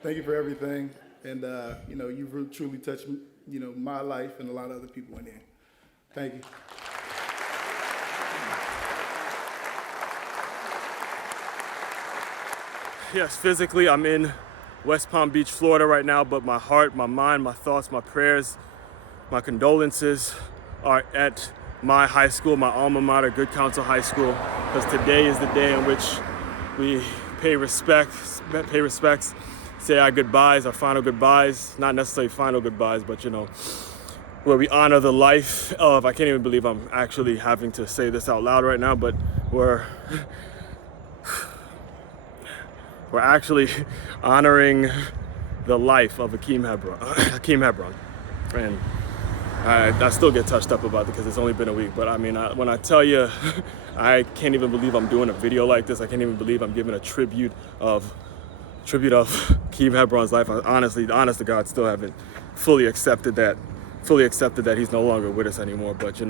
Thank you for everything. And, you've truly touched, my life and a lot of other people in here. Thank you. Yes, physically I'm in West Palm Beach, Florida right now, but my heart, my mind, my thoughts, my prayers, my condolences are at my high school, my alma mater, Good Counsel High School, because today is the day in which we pay respects, say our goodbyes, our final goodbyes, not necessarily final goodbyes, but where we honor the life of, I can't even believe I'm actually having to say this out loud right now, but we're actually honoring the life of Hakeem Hebron. And I still get touched up about it because it's only been a week. But I mean, when I tell you, I can't even believe I'm doing a video like this. I can't even believe I'm giving a tribute of Hakeem Hebron's life. I honest to God, still haven't fully accepted that he's no longer with us anymore. But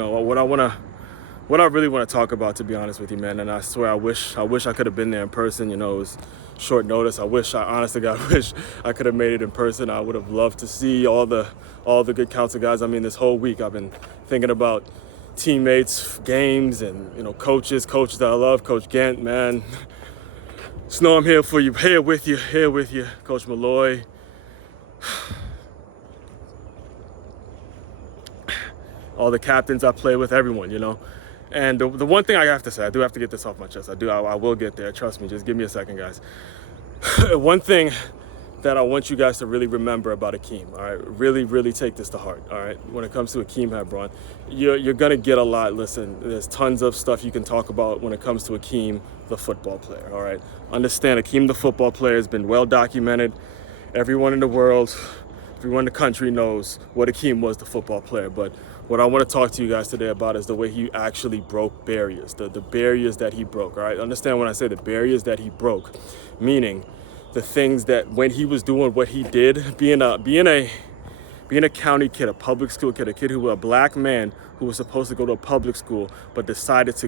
what I really want to talk about, to be honest with you, man, and I swear I wish I could have been there in person. It was short notice. Honest to God, wish I could have made it in person. I would have loved to see all the Good Counsel guys. I mean, this whole week I've been thinking about teammates, games, and coaches that I love. Coach Gant, man, Snow, I'm here for you, here with you, Coach Malloy. All the captains I play with, everyone, And the one thing I have to say, I do have to get this off my chest. I will get there. Trust me. Just give me a second, guys. One thing that I want you guys to really remember about Hakeem, all right? Really, really take this to heart, all right? When it comes to Hakeem Hebron, you're going to get a lot. Listen, there's tons of stuff you can talk about when it comes to Hakeem, the football player, all right? Understand, Hakeem, the football player, has been well documented. Everyone in the world, everyone in the country knows what Hakeem was, the football player. But what I want to talk to you guys today about is the way he actually broke barriers, the barriers that he broke, all right? Understand when I say the barriers that he broke, meaning the things that when he was doing what he did, being a county kid, a public school kid, a kid who was a black man who was supposed to go to a public school, but decided to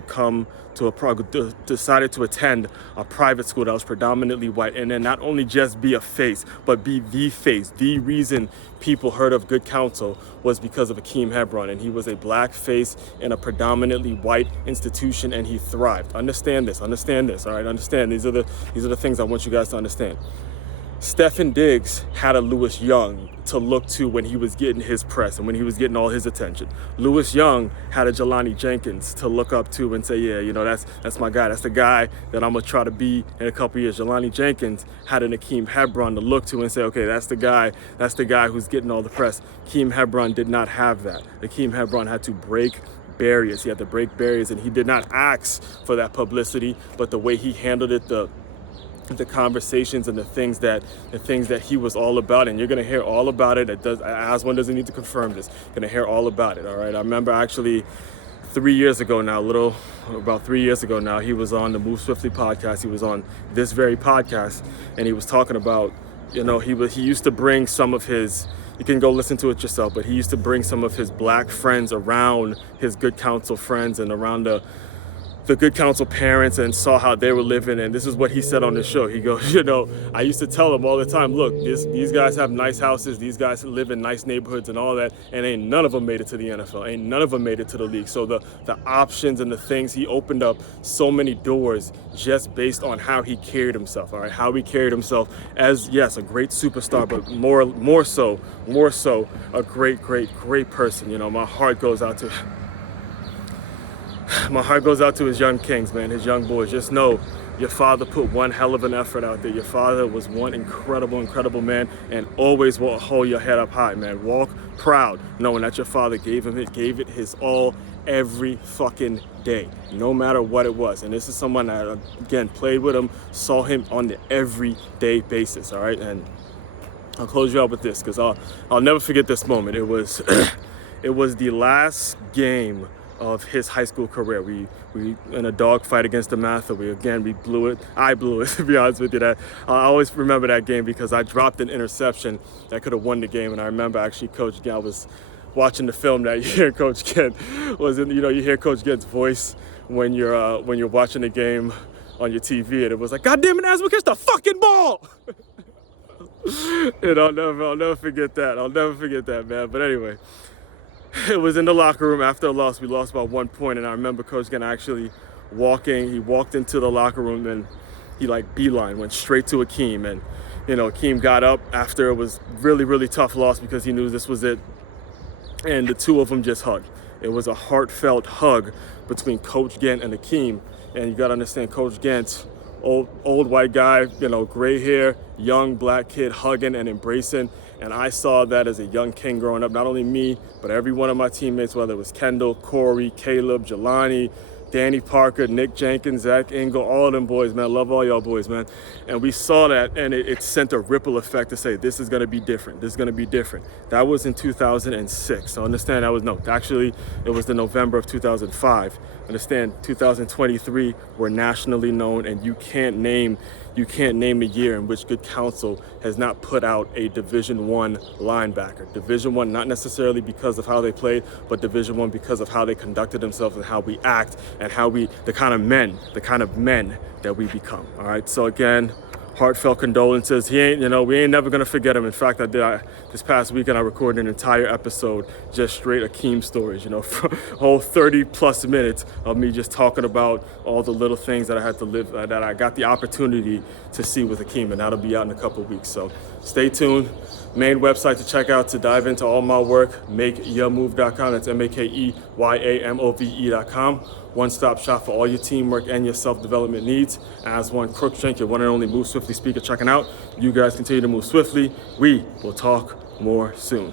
attend a private school that was predominantly white, and then not only just be a face, but be the face. The reason people heard of Good Counsel was because of Hakeem Hebron, and he was a black face in a predominantly white institution, and he thrived. Understand this, all right? Understand, these are the things I want you guys to understand. Stephen Diggs had a Lewis Young to look to when he was getting his press and when he was getting all his attention. Lewis Young had a Jelani Jenkins to look up to and say, yeah, that's my guy. That's the guy that I'm going to try to be in a couple years. Jelani Jenkins had an Hakeem Hebron to look to and say, okay, that's the guy who's getting all the press. Hakeem Hebron did not have that. Hakeem Hebron had to break barriers. He had to break barriers, and he did not ask for that publicity, but the way he handled it, the conversations and the things that he was all about, and you're gonna hear all about it. Aswand doesn't need to confirm this. Gonna hear all about it. All right. I remember actually 3 years ago now, about 3 years ago now, he was on the Move Swiftly podcast. He was on this very podcast, and he was talking about, he used to bring some of his. You can go listen to it yourself, but he used to bring some of his black friends around his Good Counsel friends and around the Good Counsel parents, and saw how they were living. And this is what he said on the show. He goes, I used to tell them all the time, look, these guys have nice houses, these guys live in nice neighborhoods and all that, and ain't none of them made it to the NFL, ain't none of them made it to the league. So the options and the things, he opened up so many doors just based on how he carried himself, all right? How he carried himself as, yes, a great superstar, but more so a great person. My heart goes out to his young kings, man, his young boys. Just know your father put one hell of an effort out there. Your father was one incredible man, and always will hold your head up high, man. Walk proud, knowing that your father gave it his all every fucking day, no matter what it was. And this is someone that, again, played with him, saw him on the everyday basis, all right? And I'll close you out with this, because I'll never forget this moment. It was the last game of his high school career. We in a dogfight against the Mather. We blew it. I blew it, to be honest with you. That I always remember that game because I dropped an interception that could have won the game. And I remember actually Coach Gent, I was watching the film that year. Coach Gent was in. You hear Coach Gent's voice when you're watching the game on your TV, and it was like, God damn it, Aswand, catch the fucking ball. And I'll never forget that. I'll never forget that, man. But anyway, it was in the locker room after a loss. We lost by 1 point, and I remember Coach Gann actually walking. He walked into the locker room and he like beeline went straight to Akeem, and Akeem got up after it was really, really tough loss because he knew this was it, and the two of them just hugged. It was a heartfelt hug between Coach Gann and Akeem, and you gotta understand, Coach Gant's old white guy, gray hair, young black kid hugging and embracing. And I saw that as a young king growing up, not only me, but every one of my teammates, whether it was Kendall, Corey, Caleb, Jelani, Danny Parker, Nick Jenkins, Zach Engel, all of them boys, man. Love all y'all boys, man. And we saw that, and it sent a ripple effect to say, this is going to be different. This is going to be different. That was in 2006. So understand actually, it was the November of 2005. Understand, 2023, we're nationally known, and you can't name a year in which Good Counsel has not put out a Division I linebacker. Division I, not necessarily because of how they played, but Division I because of how they conducted themselves and how we act and how the kind of men that we become. All right. So again, heartfelt condolences. We ain't never gonna forget him. In fact, this past weekend I recorded an entire episode just straight Akeem stories. For a whole 30+ minutes of me just talking about all the little things that I had to live, that I got the opportunity to see with Akeem, and that'll be out in a couple of weeks. So stay tuned. Main website to check out to dive into all my work, makeyourmove.com. That's MakeYamove.com. One-stop shop for all your teamwork and your self-development needs. Aswand Cruickshank, your one and only Move Swiftly speaker, checking out. You guys continue to move swiftly. We will talk more soon.